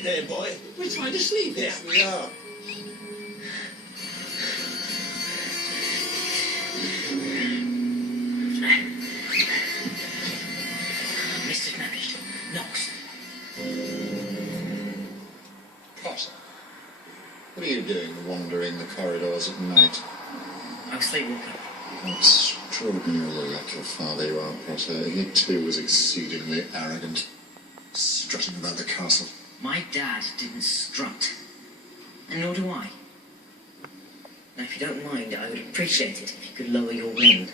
it there, boy. We're trying to sleep here. Yes, we are. Mr. Managed. Knocks. Potter, what are you doing wandering the corridors at night? I'm sleepwalking. Extraordinary little father you are, Potter. He too was exceedingly arrogant, strutting about the castle. My dad didn't strut. And nor do I. Now, if you don't mind, I would appreciate it if you could lower your wind.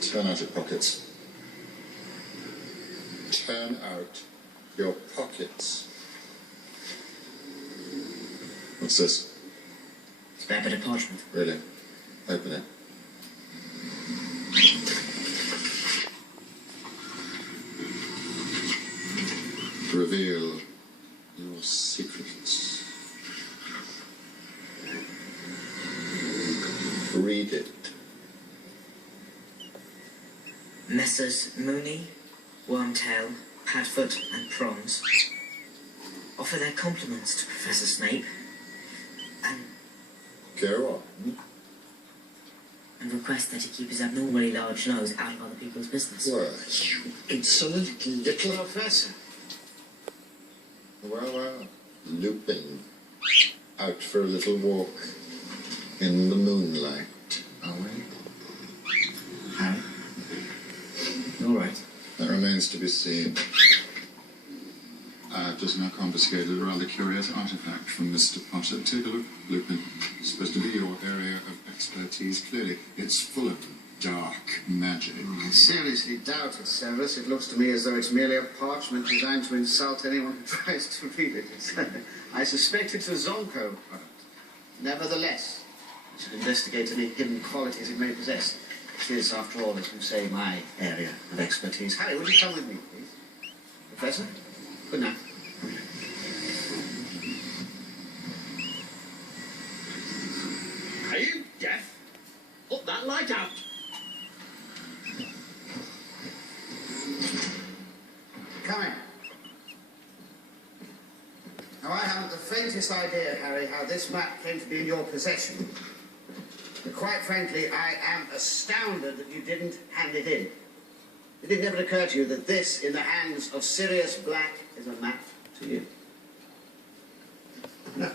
Turn out your pockets. Turn out your pockets. What's this? It's bare bit of parchment. Really? Open it. Reveal your secrets. Read it. Messrs. Mooney, Wormtail, Padfoot and Prongs offer their compliments to Professor Snape Go on. and request that he keep his abnormally large nose out of other people's business. Well, you insolent little... Professor. Well, Lupin. Out for a little walk in the moonlight, are we? Harry? All right. That remains to be seen. I've just now confiscated a rather curious artifact from Mr. Potter. Take a look, Lupin. It's supposed to be your area of expertise. Clearly, it's full of dark magic. I seriously doubt it, Severus. It looks to me as though it's merely a parchment designed to insult anyone who tries to read it. I suspect it's a Zonko product. Nevertheless, I should investigate any hidden qualities it may possess. It is, after all, as you say, my area of expertise. Harry, would you come with me, please? Professor? Good night. Are you deaf? Put that light out. Come in. Now, I haven't the faintest idea, Harry, how this map came to be in your possession. But quite frankly, I am astounded that you didn't hand it in. Did it never occur to you that this, in the hands of Sirius Black, is a map to you? No.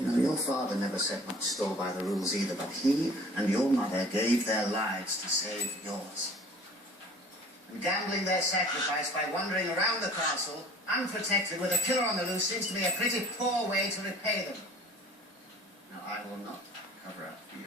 You know, your father never set much store by the rules either, but he and your mother gave their lives to save yours. And gambling their sacrifice by wandering around the castle, unprotected, with a killer on the loose, seems to me a pretty poor way to repay them. Now, I will not cover up for you.